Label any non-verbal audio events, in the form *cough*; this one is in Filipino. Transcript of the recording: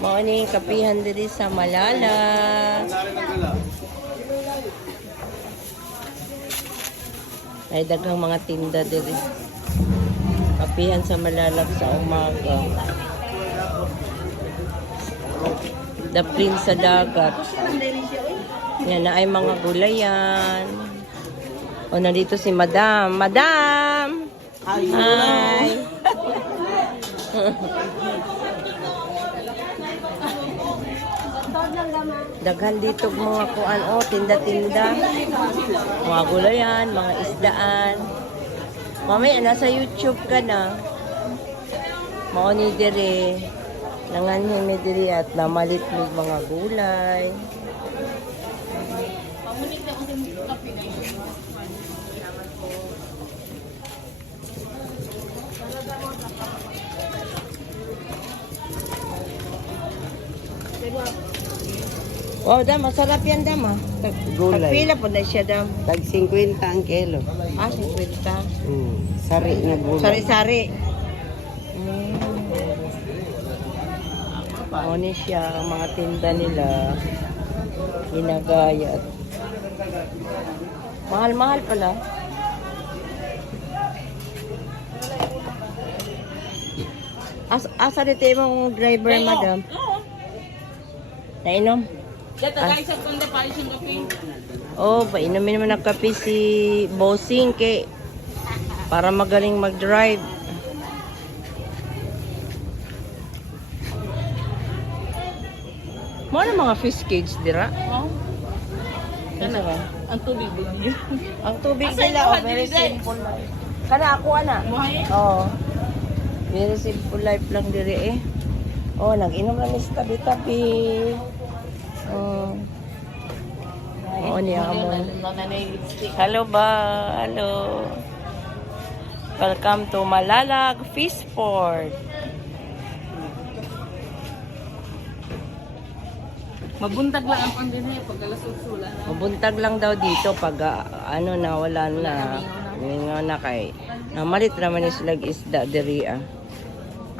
Morning, kapihan diri sa Malala. Ay daghang mga tinda diri. Kapihan sa Malala sa umaga. Daprin sa dagat. Yan na ay mga gulayan. O nandito si Madam. Madam! Hi! *laughs* Daghan dito mga kuan o tinda-tinda. Mga gulayan, mga isdaan. Mamaya nasa YouTube ka na. Mao ni dire. Nanganhin ni dire at namalitmig mga gulay. Wow, dam, masarap yan, dam, ah. Gulay. Pagpila po na siya, dam. Tag 50 ang kilo. Ah, 50. Mm. Sari na gulay. Sari-sari. Mm. Ano ni siya, ang mga tinda nila. Ginagayat. Mahal-mahal pala. As asa dito yung driver, madam? Nainom? Oh, painumin naman ng kape si Bossing kay para magaling mag-drive. Mo na mga fish cage dira. Oh, Ano ba? ang tubig din. Ang tubig nila, oh, very Hadid? simple life. Kana ako ana. Oo. Very simple life lang diri eh. Oh, nag-inom lang sa tabi-tabi. Oh. Oo niya mo. Hello ba? Hello. Welcome to Malalag Fishport. Mabuntag lang ang pandinay pag alas usula. Mabuntag lang daw dito pag ah, ano na wala na. Mingaw na kay. Namalit naman ni sila isda diri ah.